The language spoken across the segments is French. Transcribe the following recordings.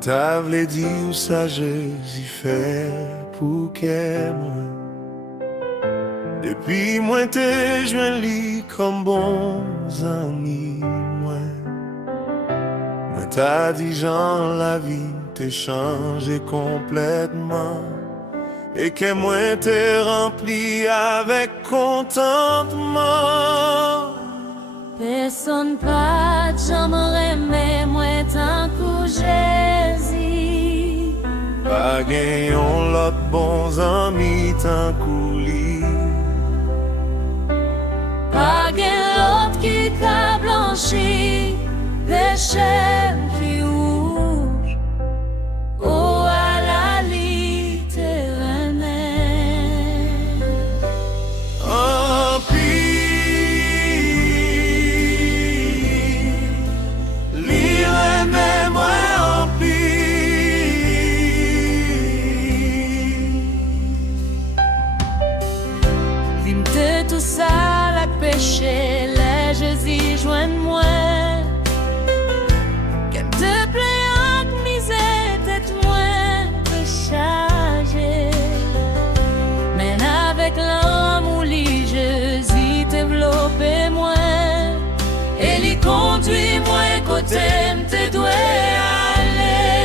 Ta vle di ou sa jezi fè pou ke mwen. Depi mwen te jwen li kom bon zami mwen. Mwen ta di jan la vi te chanje kompletman, e ke mwen te rempli avek kontantman. Person pa jam reme mwen tankou Jezi. Pa gen yon lot bon zami tankou li. Pa gen lot ki ka blanchi pechem ki ouj. Ou à la l'Éternel. En pile, li reme mwen en pile. Vim te tout ça la péché, les Jésus joigne moi. Qu'aime te plaît en misère, tête moins de charger. Mais avec l'amour, Jésus développe moi. Et lui conduit moi côté te dois aller.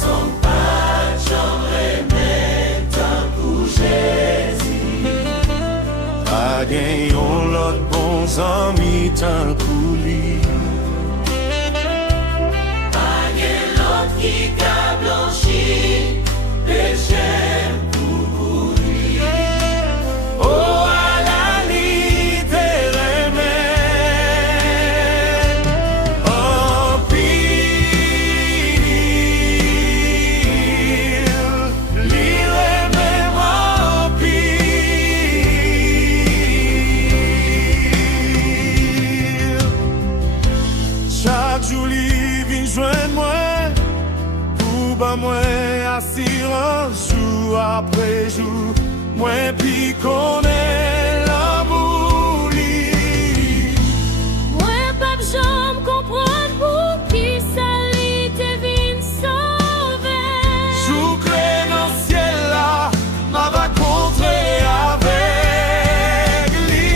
Son pas j'aimerais mettre tant pour Jésus. Pa gen yon lot bon zami tankou li. Pa gen lot ki ka blanchi pechem pou lui. Oh, à la l'Éternel. En pile, li reme mwen en pile. Chaque jour li vin jwenn mwen, pou ba mwen assurance jour après jour. Mwen pi konen l'amour li. Mwen pa jam kompran pou ki sa li te vin sauve. Jou kle nan ciel la, ma va kontre avek li.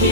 Ki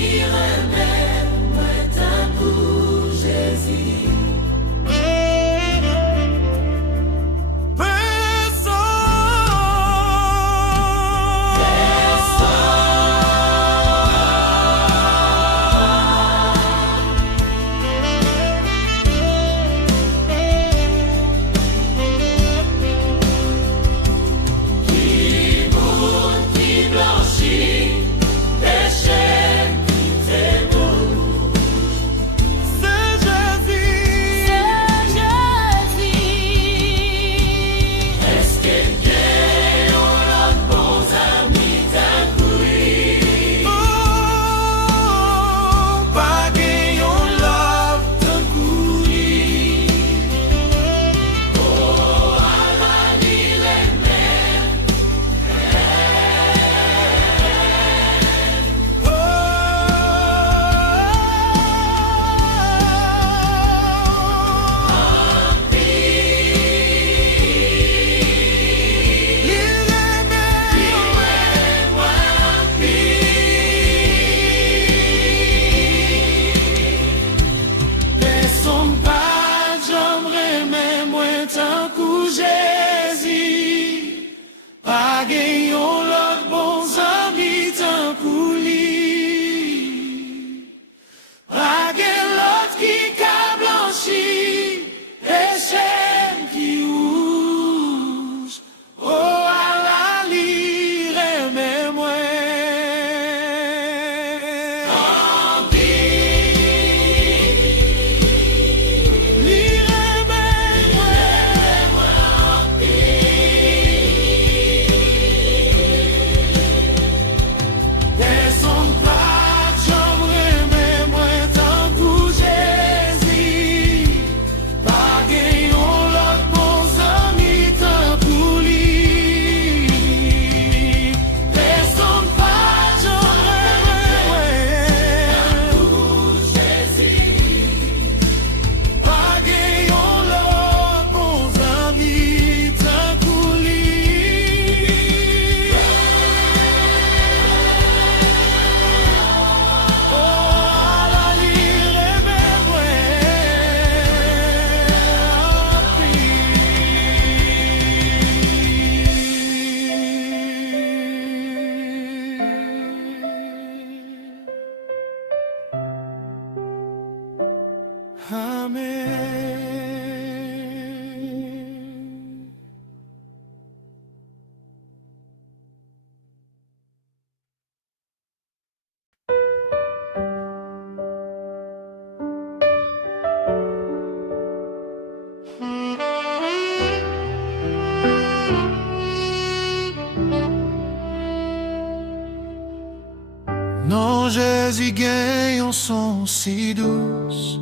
Jésus gagne un son si douce.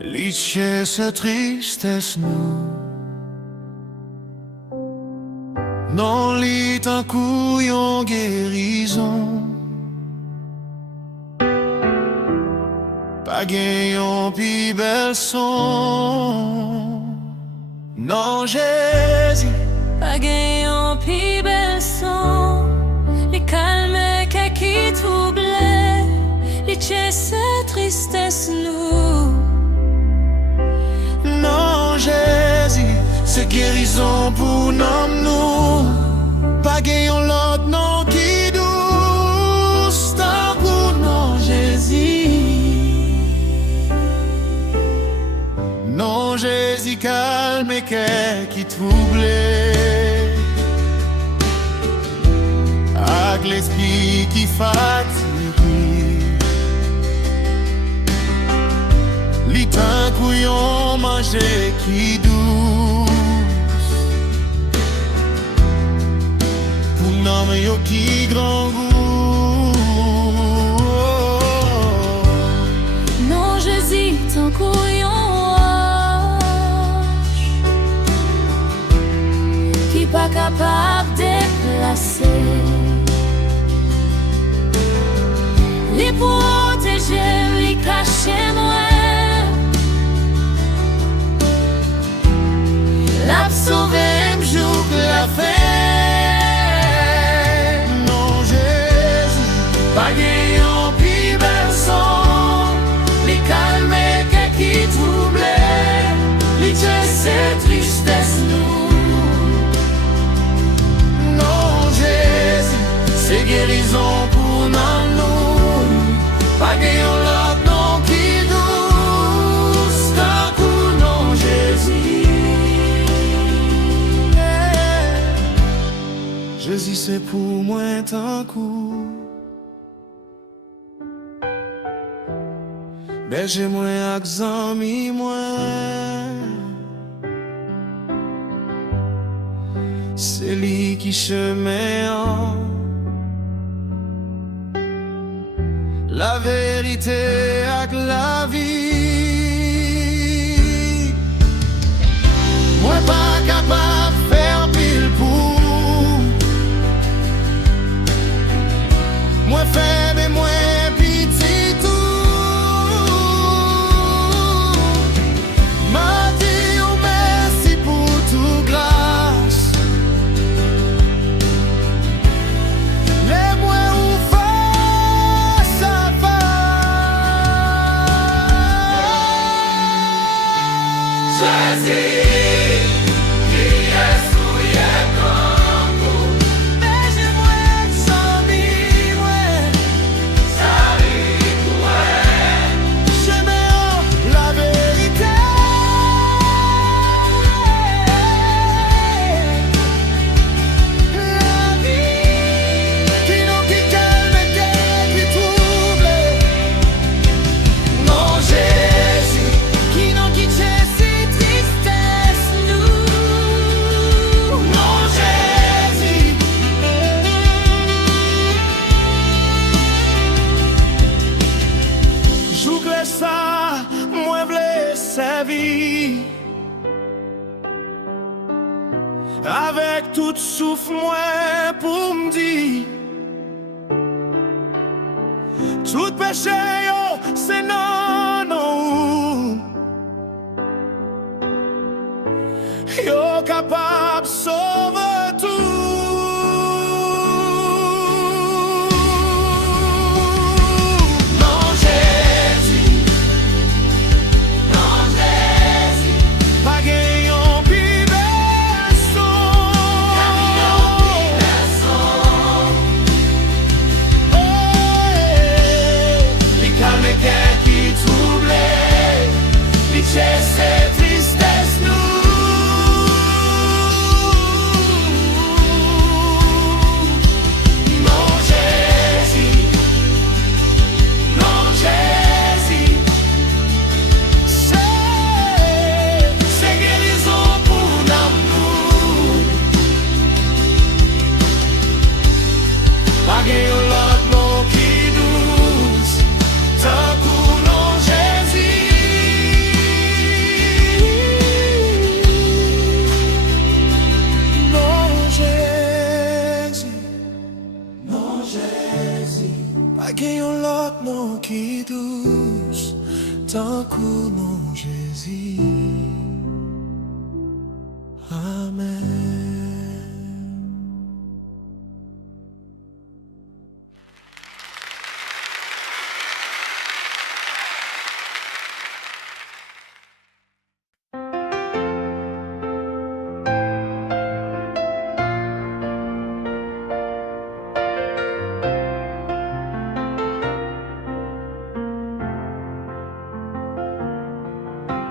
Liché sa tristesse nous. Non lit un couillon guérison. Pas gagnant pi bel son. Non Jésus. Pas gagnant pi bel son. Les calmes qui troublent. Les chasse tristesse nous. Non Jésus, c'est guérison pour nous. Pas gagnant l'autre non qui douce. Tant pour non Jésus. Non Jésus calme qui troublait. Avec l'esprit qui fatigue. Lit un couillon manger qui douce. Pour n'homme yo qui grand goût. Non Jésus ton couillon qui pas capable de déplacer. Les protéger, les cacher moi. La sauver m'joue la fait. Non Jésus, Pas gagnant pi bel son. Les calmes qui troublent. Les chasse tristesse nous. non Jésus, C'est guérison pour nous. Pas gagnant l'autre non qui douce. D'un coup non Jésus. Jésus c'est pour moi un coup. Berger moi ak zami moi. C'est lui qui chemin. La vérité ak la vie. Moi pas capable de faire pile pour. Moi faible et moi petit tout. M'a dit oh merci pour tout grâce. Les moi ou face à face. Jésus. Ça, moi v'lais sa vie. Avec tout souffle moi pour m'dire. Tout péché yo, c'est non, non. Yo capable de sauver tout. Cette tristesse nous. Non Jésus, non Jésus. C'est guérison pour nous.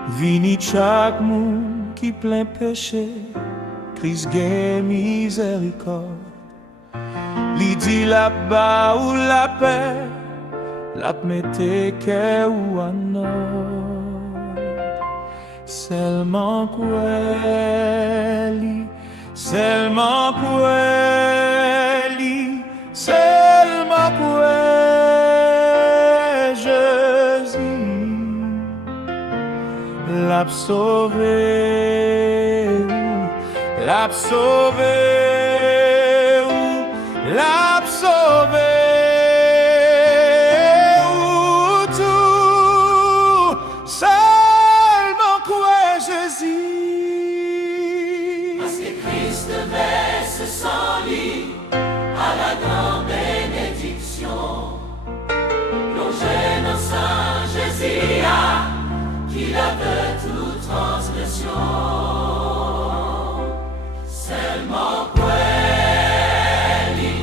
Vini chaque moun qui plein péché, Christ gen miséricorde. Li di la ba ou la paix, la mette que ou en ordre. Seulement kweli, seulement kweli, seulement kweli, Jésus l'a sauvé, l'a sauvé, l'a sauvé. Tout seulement quoi Jésus. Parce que Christ verse son lit à la grande bénédiction, plongé dans Saint Jésus, qui lave toute transgression. Seulement quelli,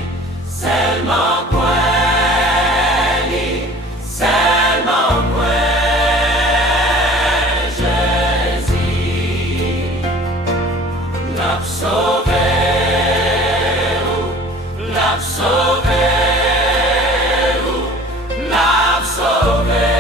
seulement quelli, seulement quelli, Jésus l'a sauvé, l'a sauvé, l'a sauvé.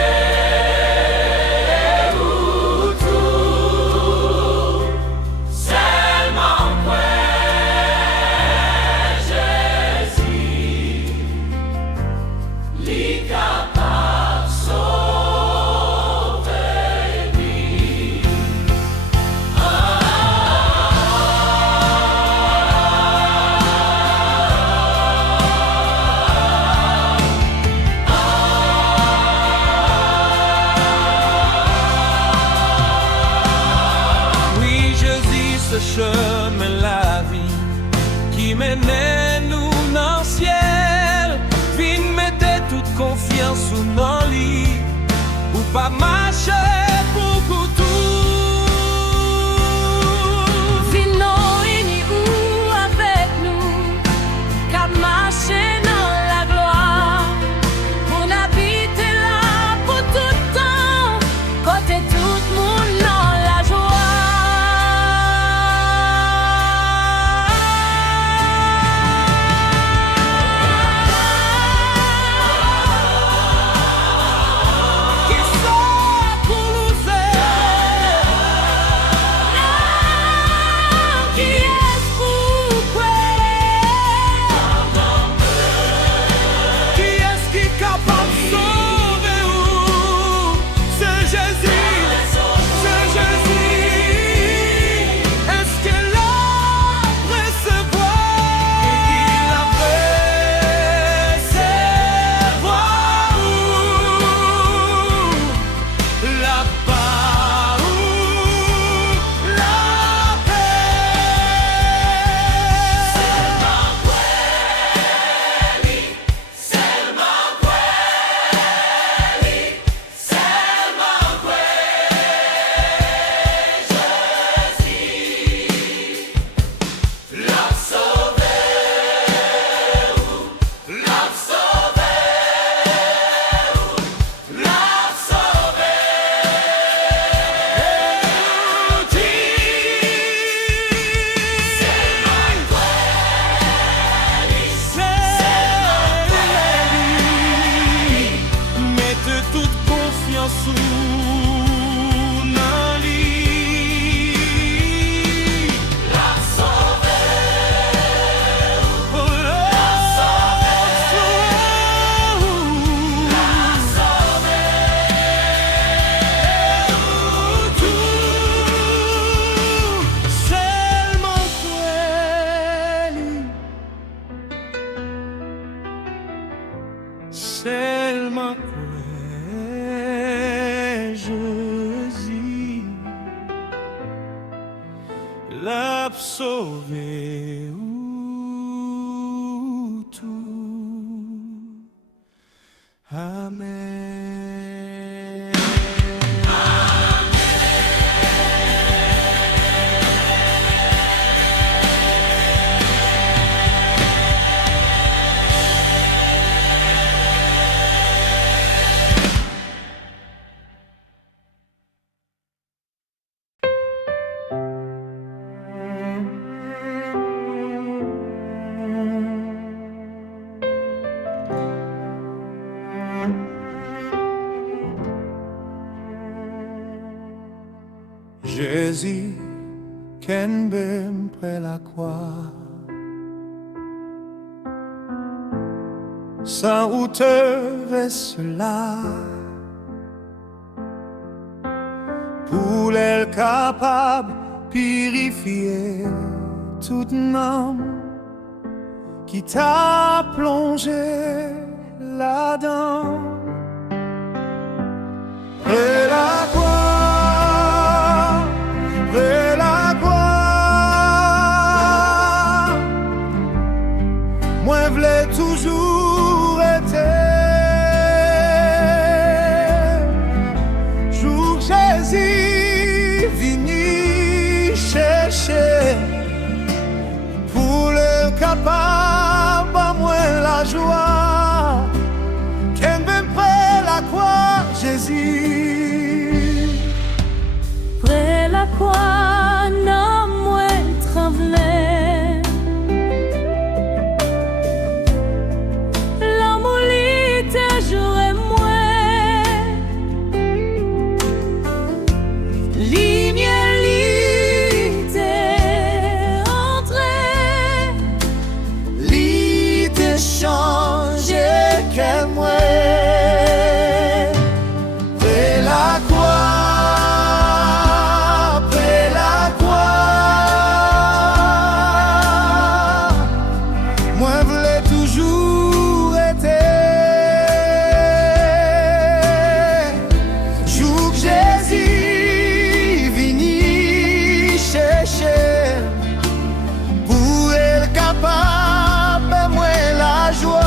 Ce chemin la vie qui menait nous dans le ciel, vin mettez toute confiance sous nos lits, ou pas marcher pour tout. Vino uni ou avec nous, qu'à marcher dans la gloire, pour n'habiter là pour tout temps, côté tout le monde dans la joie. Toute confiance sous nos lits. L'a sauvé, L'a sauvé, l'a sauvé. tout seulement quelli, seulement Jésus l'a sauvé tout. Amen. Jésus, qu'en bem près la croix. Sans hauteur est cela, pour l'être capable purifier toute âme qui t'a plongé là-dedans. Près la croix, près la croix, moi v'lais toujours été. Jour Jésus vini chercher, pour le capable à moi la joie, qu'en même près la croix, Jésus. Près la croix, non moins tremblé. L'amour l'était toujours et moins. Lumière l'était entrée. L'idée changé qu'elle moi. Près la croix, près la croix, moi v'lais toujours été. Jour que Jésus vini chercher, pour être capable moi la joie.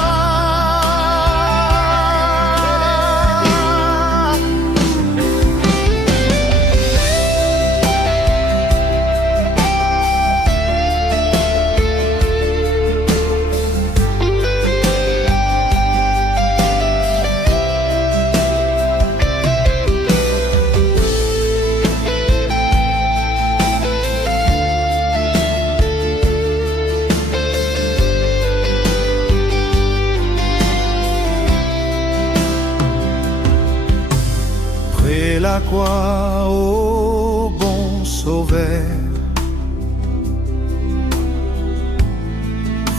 Près la croix, ô bon sauveur,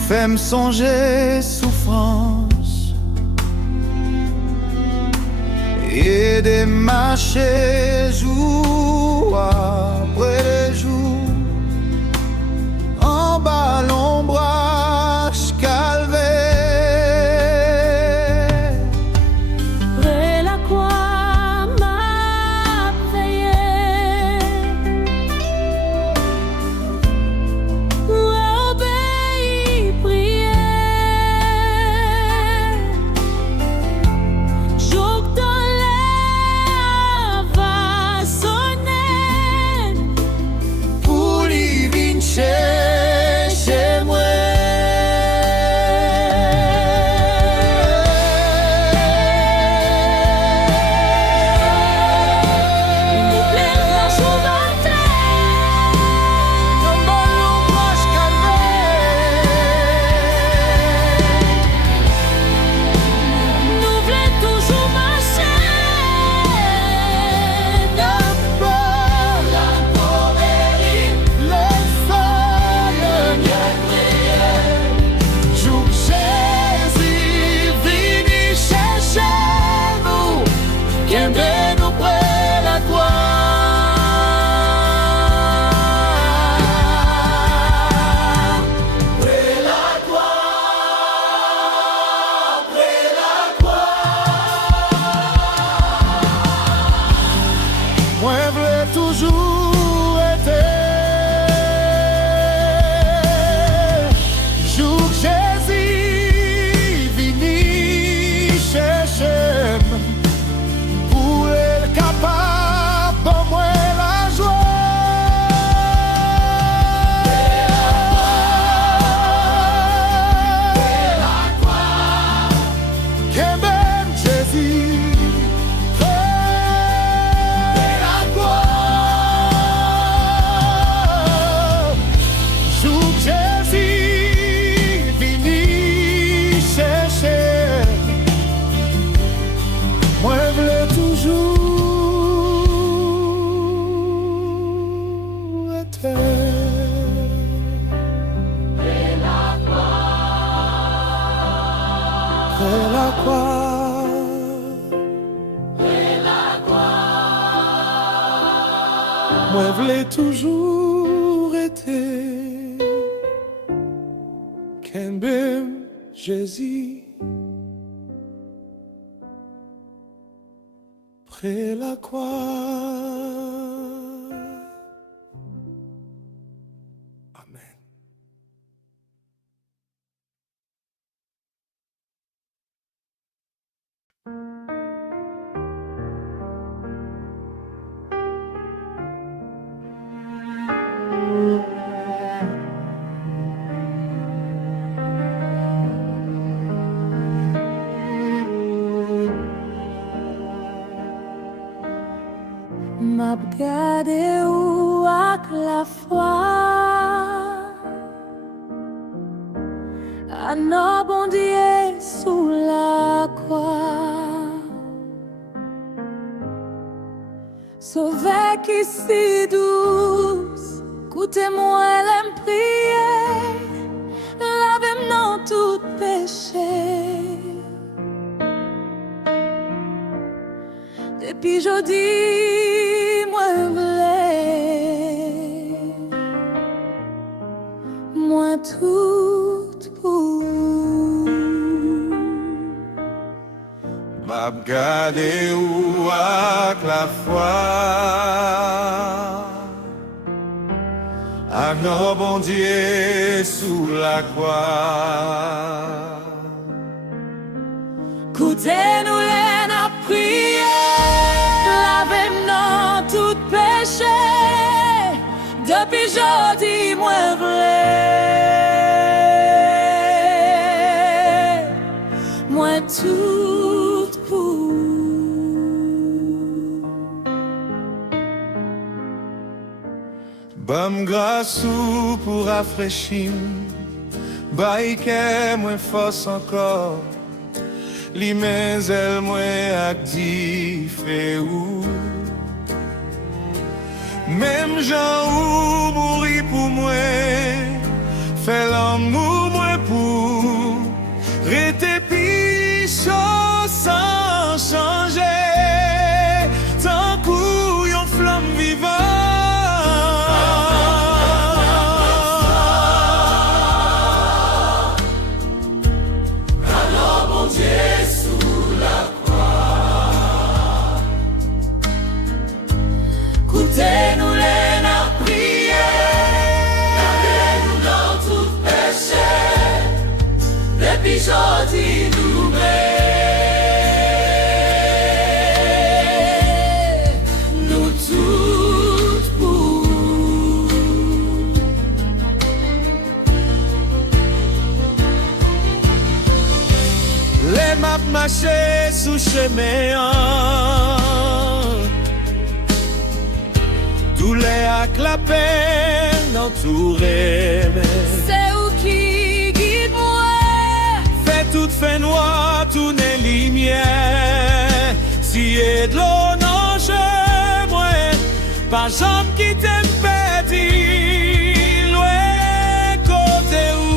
fais-me songer souffrance et de marcher jour après jour en bas l'ombrage calvaire. Près la croix, m'a prié. Obéis, prier. Jour que dans l'air va sonner, Pour lui vin chercher moi. nous plaira jour dans terre. En bas l'ombrage calvaire. Nous voulons toujours marcher. Toujours été. Jour que Jésus vini chercher, pour être capable de moi la joie. Que même Jésus. Près la croix. Moi v'lais toujours été Kembem Jésus près la croix. Amen. M'ap gade ou ak la foi Anon bon Dieu sous la croix Sauvé qui si douce Coutez-moi l'aime prier Lavez-moi dans tout péché Depuis jeudi, moi v'lais, moi tout pour. M'ap gade ou ak la foi Anon bon Dieu sous la croix. Coutez-nous les n'a prié, lavez-moi dans tout péché. Depuis jeudi, moi v'lais, moi tout pour. Bam grâce ou pour rafraîchir, bail que moins force encore. Li men zèl mwen ak di fe ou Même jan ou mouri pou mwen Fè l'amour mwen pou Rete piso sans changer Tan kou yon flamme vivant Coutez-nous les n'a prié, lavez-nous dans tout péché. Depuis jeudi nous nous toutes pour. Les map marché sous chemin Tous les ak la peine entouré C'est où qui guide moi. Fait toute fin noire, tourner lumière Si et de l'eau non je moi Pas jambe qui t'aime perdu Loin côté où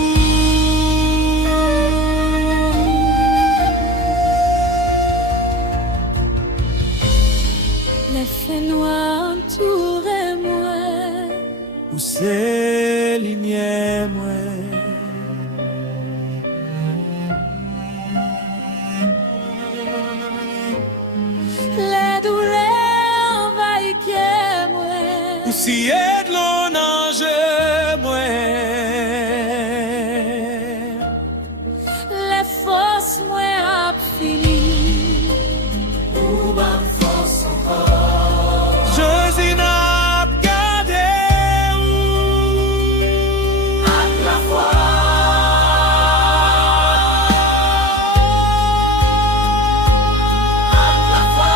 Les faits noirs entourent moi. Où c'est lumière moi Les douleurs envahissent moi. Où si est de l'eau non je moi Les forces moi a fini. Jésus n'a gardé Ak la foi. Ak la foi.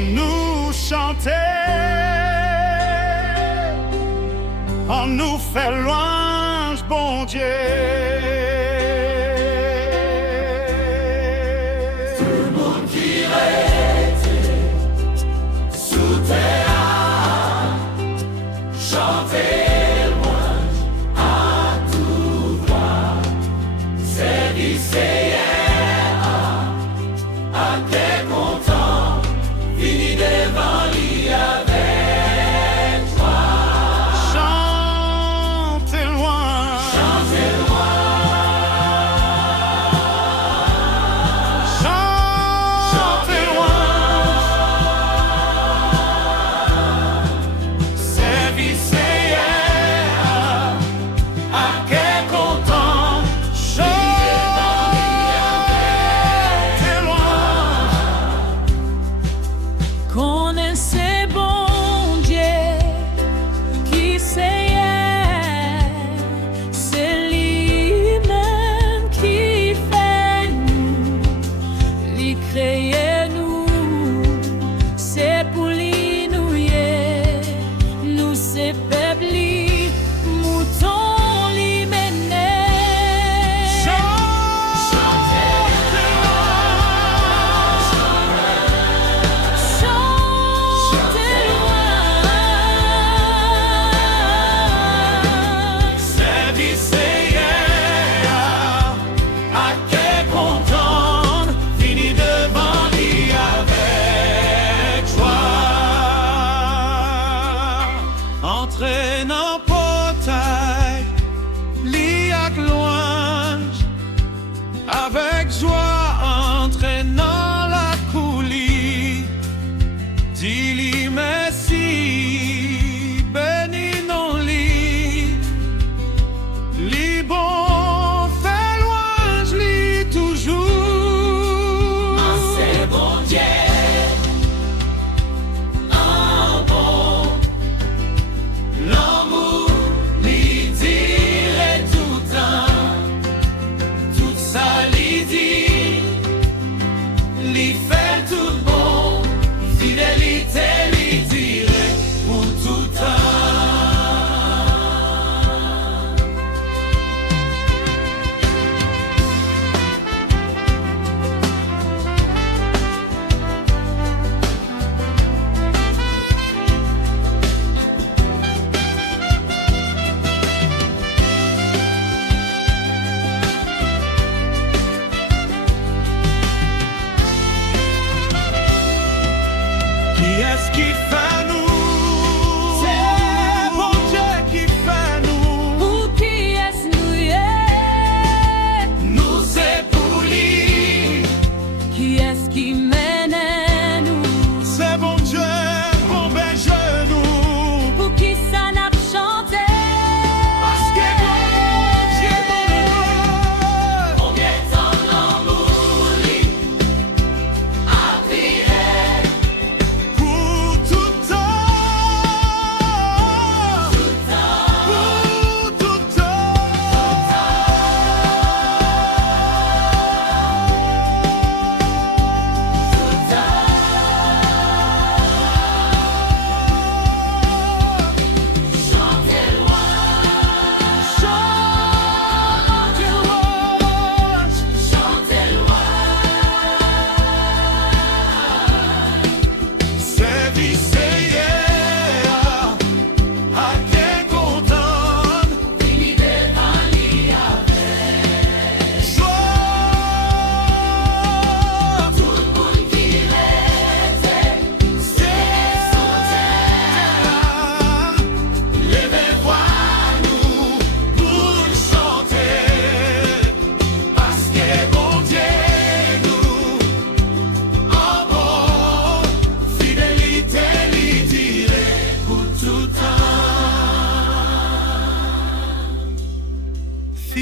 nous chanter, on nous fait louange, bon Dieu.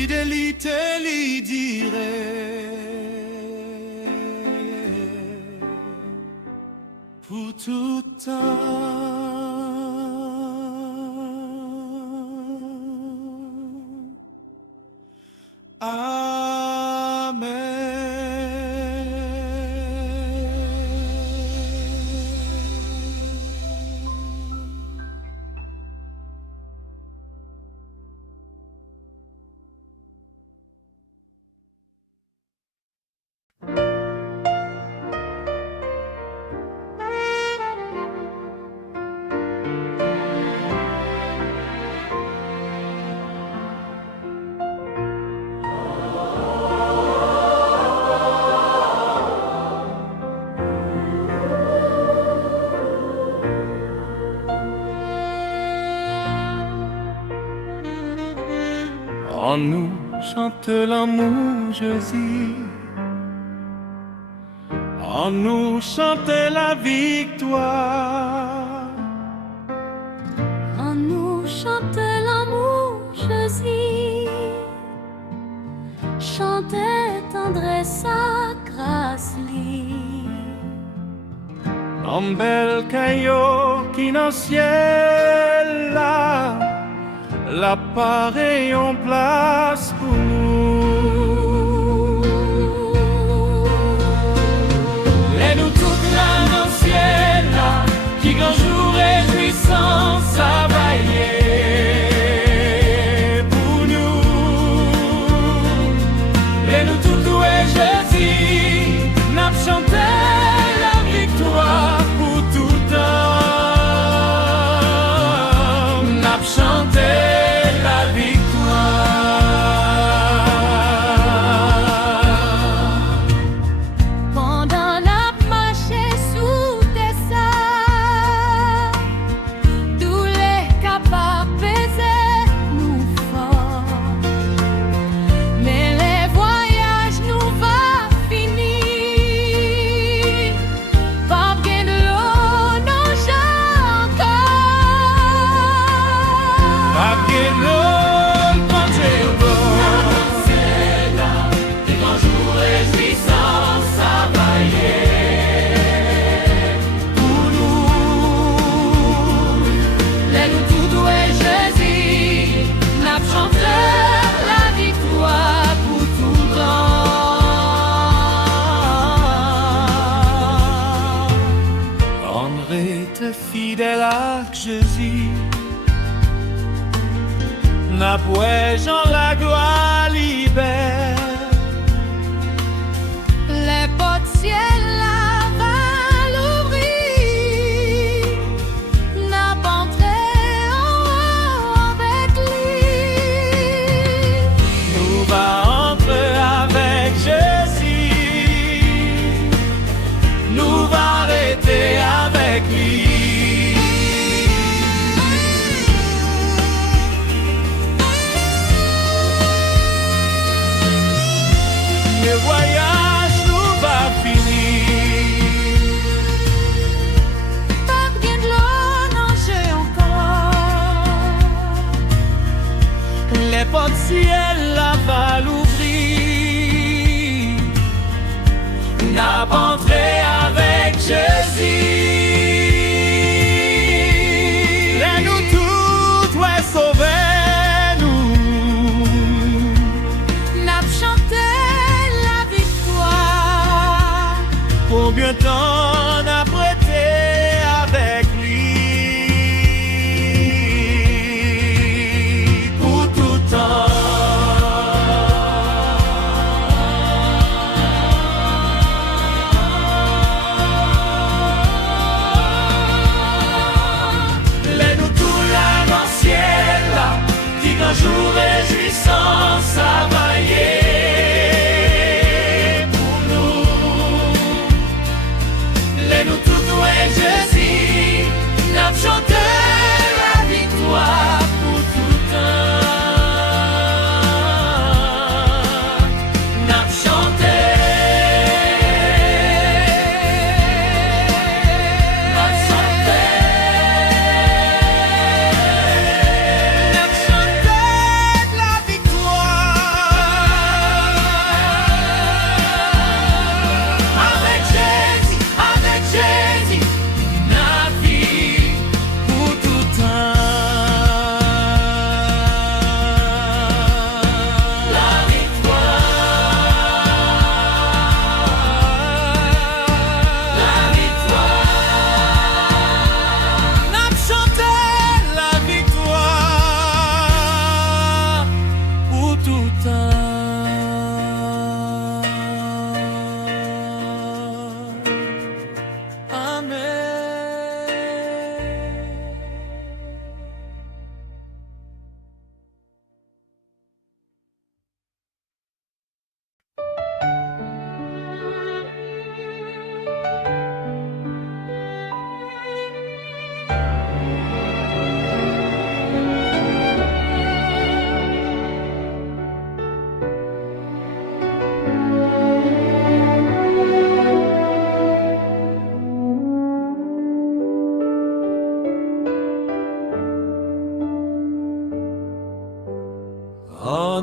fidélité lui dirait pour tout temps. Amen. En nous chante l'amour Jésus. En nous chante la victoire. En nous chante l'amour Jésus. Chantez tendresse sa grâce li. En bel caillou qui dans ciel là, la pareille en place pour nous. Et nous toute là dans le ciel là, qui grand jour réjouissant s'availler pour nous. Et nous tout loué Jésus, n'a chanté la victoire pour tout temps. N'a chanté la victoire. Pendant la marche sous tes sacs, tous les capables baiser nous fort. Mais les voyages nous va finir. Pas bien de l'eau, non, encore. Pas bien l'homme quand j'ai C'est là, des grands jours réjouissants s'availler pour nous. Les nous tout doués Jésus, n'a chanté la victoire pour tout temps. André te fidèle à Jésus. N'a point Jean la gloire libère. Les portes ciel là va l'ouvrir. N'a pas entré en haut avec lui. Nous va entrer avec Jésus. Nous va arrêter avec lui. Le voyage nous va finir. Pas bien de l'eau, non, j'ai encore. Les portes ciel là va l'ouvrir. N'a pas entré avec Jésus. Et nous tous, ouais, sauvez-nous. N'a chanté la victoire. Combien de temps n'a prêté avec lui pour tout temps. Les nous tout là dans le ciel là, qui grand jour réjouissant s'availler pour nous. Les nous tout doués Jésus, n'a chanté la victoire pour tout temps. N'a chanté. N'a chanté. N'a chanté la victoire.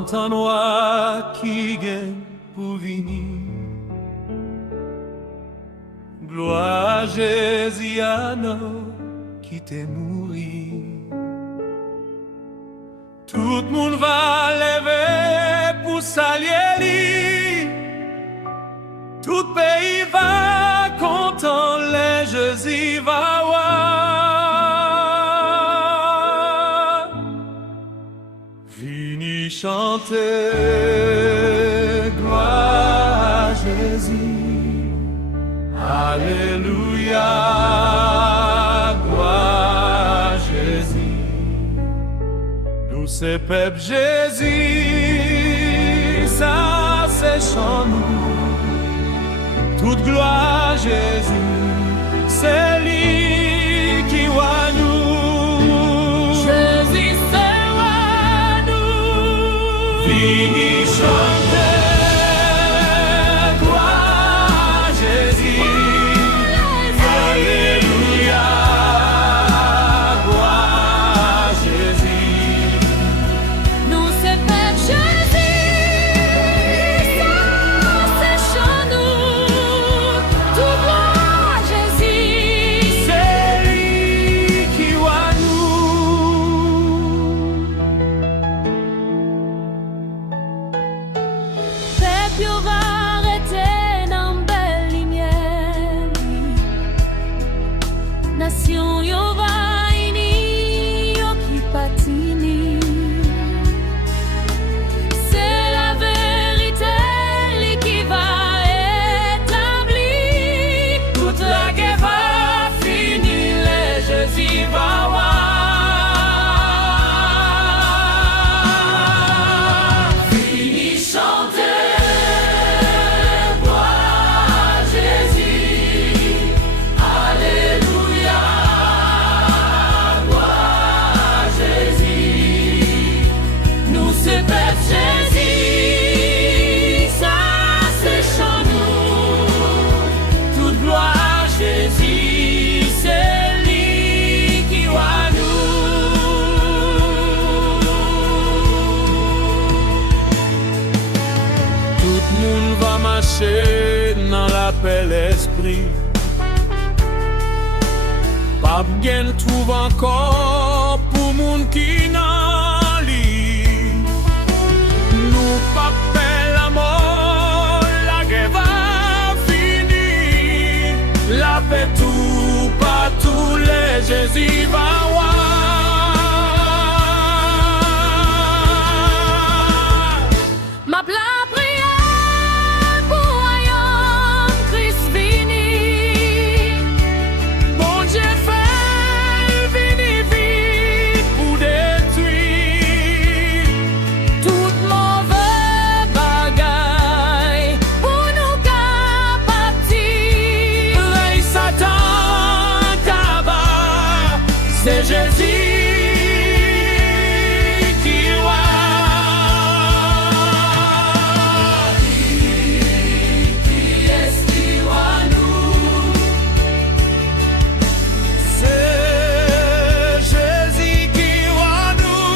temps noir qui gagne pour venir. Gloire à Jésus, qui t'est mouru. Tout le monde va lever pour saluer lui. Tout pays va content, les Jésus va voir. Vini chanter, gloire à Jésus. Alléluia, gloire à Jésus. Nous c'est peuple Jésus, ça c'est chant nous. Toute gloire à Jésus, c'est lui qui voit nous. Jésus, c'est nous. Vini chanter, gloire à Jésus. Alléluia, gloire à Jésus. Nous c'est peuple Jésus, ça c'est chant nous. Toute gloire à Jésus, C'est lui qui voit nous. peuple yo va arrêter dans belle lumière. Nation yo va unie, yo qui patini. C'est la vérité li qui va établir. Toute la guerre va finir, les Jésus va voir. Fini chanter, gloire à Jésus. Alléluia, gloire à Jésus. Nous c'est peuple Jésus, ça c'est chant nous. Toute gloire à Jésus, c'est lui qui voit nous. Tout le monde va marcher dans la paix l'esprit. Pas bien trouve encore pour monde qui n'en lit. Nous pas peur la mort, la guerre va finir. La paix tout partout, les Jésus va voir. Ma la prière pour royaume Christ vini. Bon Dieu fait venir vite pour détruire. Toute mauvaise bagaille pour nous capables. Rey Satan tabac, c'est Jésus qui voit. Qui est-ce qui voit nous? C'est Jésus qui voit nous.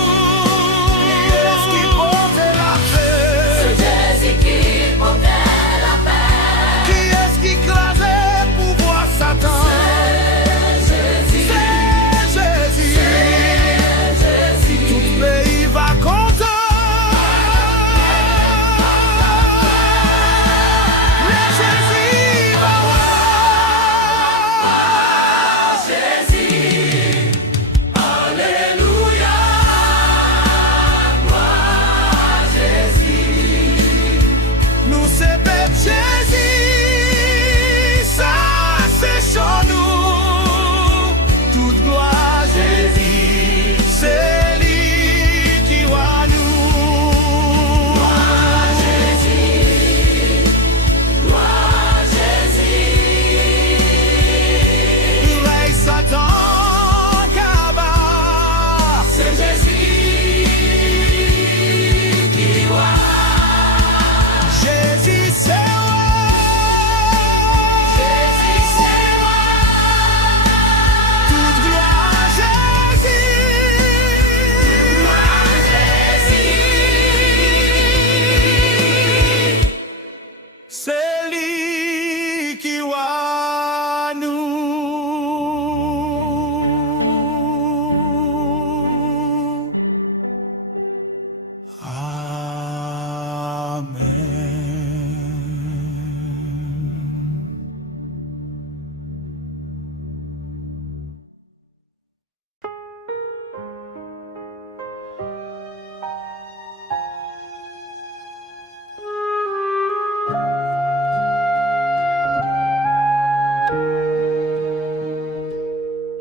Qui est-ce qui porte la paix? Jésus qui portait la paix. Qui est-ce qui crasait pouvoir Satan? Jésus. C'est Jésus.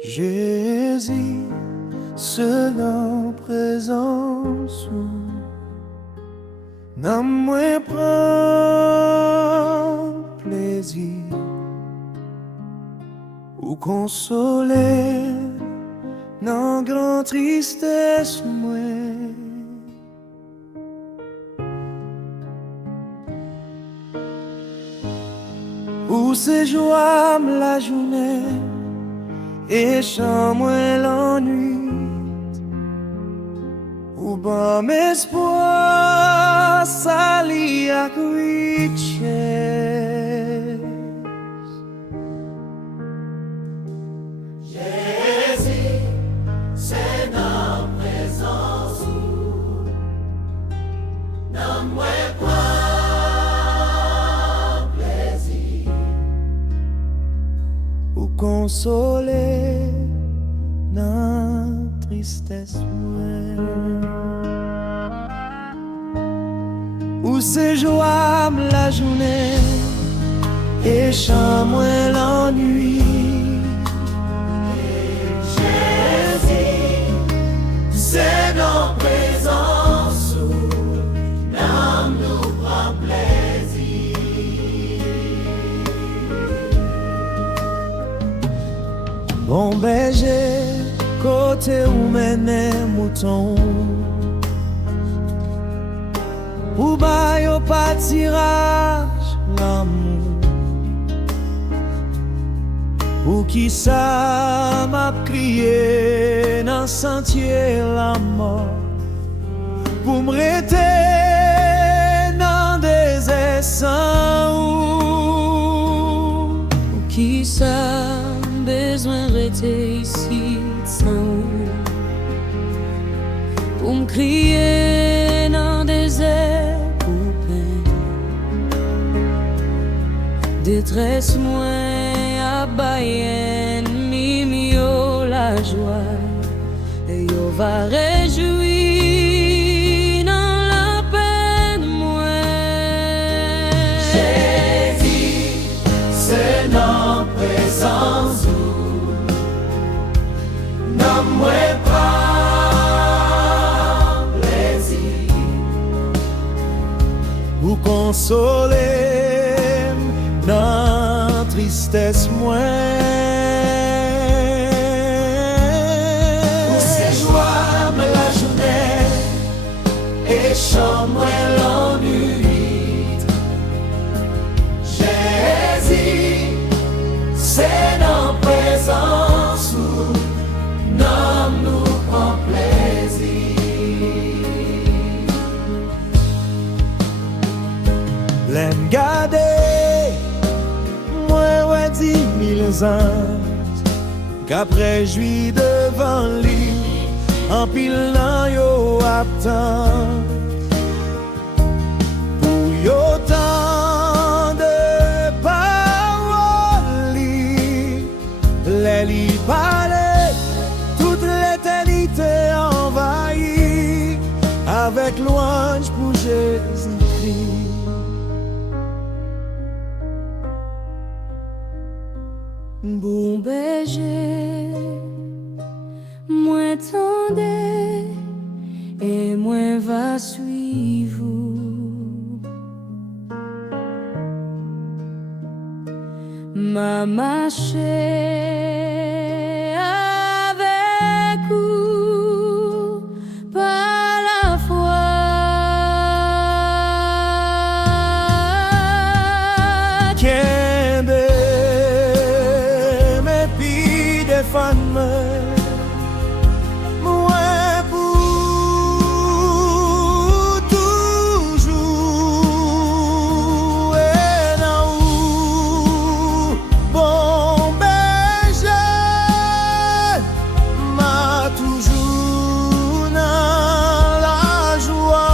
Jésus, seul présence n'a moins prend plaisir ou consoler dans grande tristesse moi. Ou c'est joie la journée et chambre l'ennui, ou bon espoir sali à riches. Jésus, c'est notre présence, dans moi prend plaisir, ou consoler dans tristesse ou c'est joie la journée et chambre l'ennui. Jésus, c'est notre présence, dans nous prend plaisir. Bon berger, côté où mène mouton, ou ba yo pas tirage l'amour, ou qui ça m'a crié dans sentier la mort, pour m'rêter dans des essais ou Qui ça besoin rester ici sans pour me crier dans des airs pour peine, détresse moins à baïen mimio la joie et yo va réjouir dans la peine moins. Jésus, c'est notre présence, dans moi prend plaisir, ou consoler dans tristesse moins. Ou c'est joie la journée et chambre l'ennui. Jésus, c'est notre présence, non nous prend plaisir. L'aime garder, moi ouais 10 000 ans, qu'après j'suis devant lui, en pilant yo attend, pour yo tant de paroles, les li parler, toute l'éternité envahie, avec louange pour Jésus-Christ. Bon berger, moi tendez et moi va suivre. Ma marché avec vous par la foi. Kembe me pi défendre moi pour toujours et dans où bon berger m'a toujours dans la joie.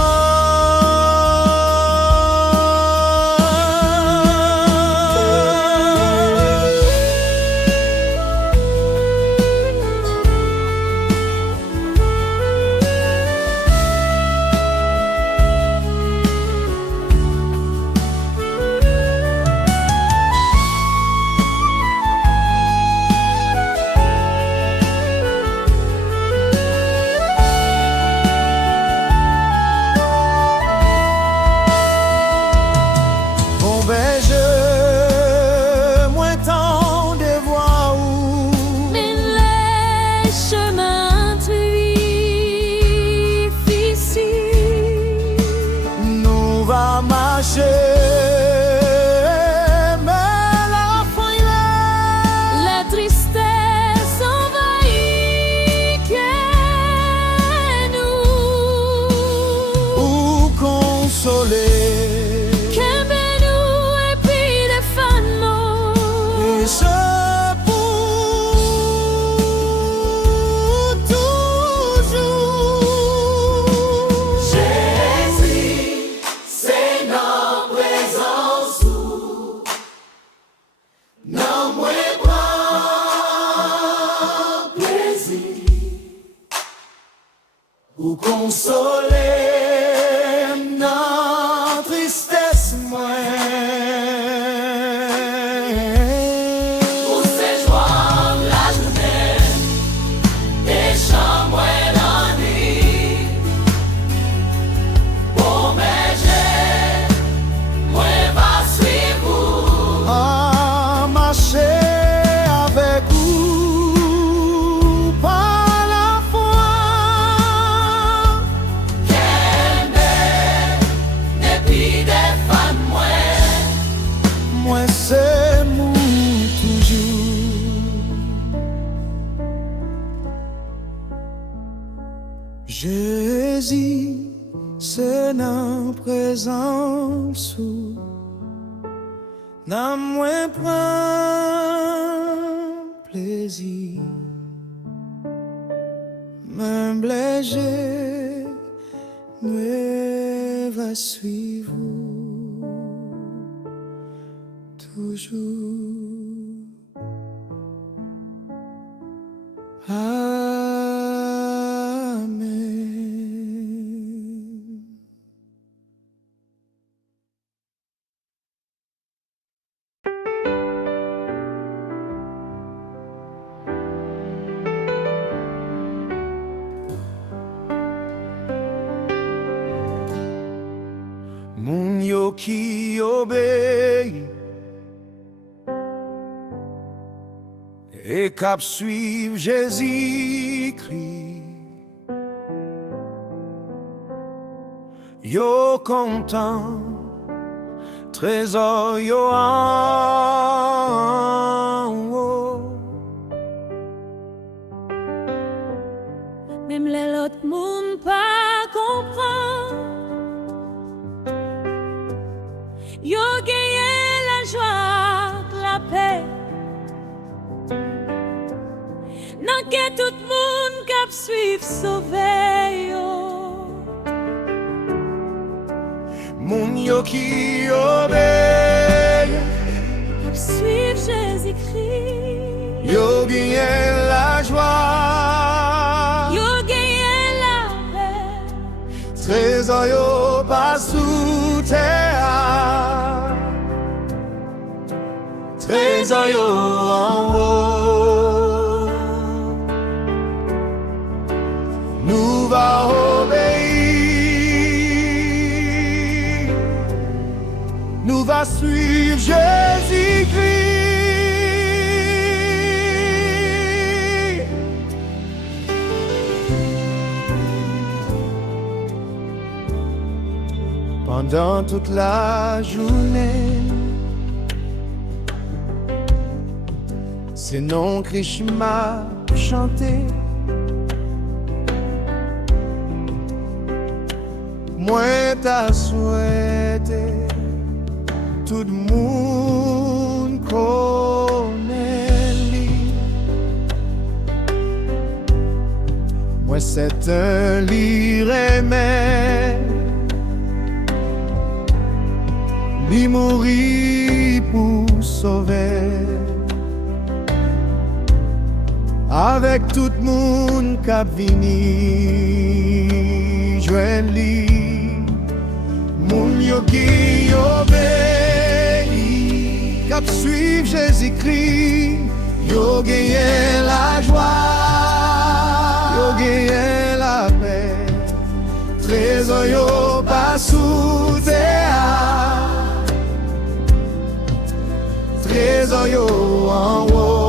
pour consoler notre tristesse Pour ces joies de la journée, des chambres et la nuit. Pour mes jets, moi va suivre à marcher avec vous par la foi. depuis des femmes Moi c'est moi toujours. Jésus, c'est dans présence n'a moins prend plaisir. Même léger, me va suivre toujours. Amen. Moun yo qui obéit et cap suivre Jésus-Christ, yo content, trésor yo en haut. Même les autres monde pas comprendre. Yo gagné la joie, la paix. Nan que tout monde cap suivre sauver yo. Moun yo qui obéit, Cap suivre Jésus-Christ. yo gagné la joie. Yo gagné la paix. Trésor yo pas sous terre, trésor yo en haut. Nous va obéir, nous va suivre Jésus-Christ. Pendant toute la journée, c'est non Krishna chanter. Moi t'as souhaité, tout le monde connaît lui. Moi c'est un lire aimé, lui mourit pour sauver. Avec tout le monde qui vini joindre lui. Moun yo qui obéit, cap suivre Jésus-Christ, yo gagné la joie, yo gagné la paix, trésor yo pas sous terre, trésor yo en haut.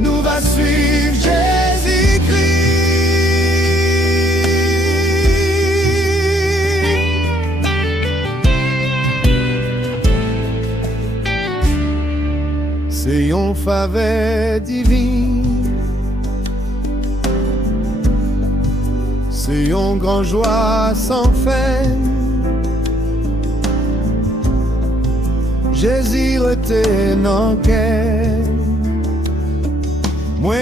Nous va suivre Jésus-Christ. C'est une faveur divine, c'est une grande joie sans fin. Jésus était dans quel moi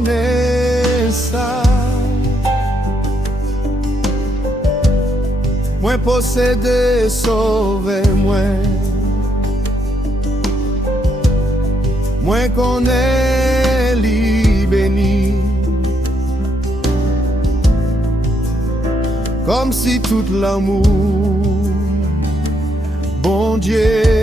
connais ça. Moi possédé, sauvé, moi connais li béni. Comme si tout l'amour, bon Dieu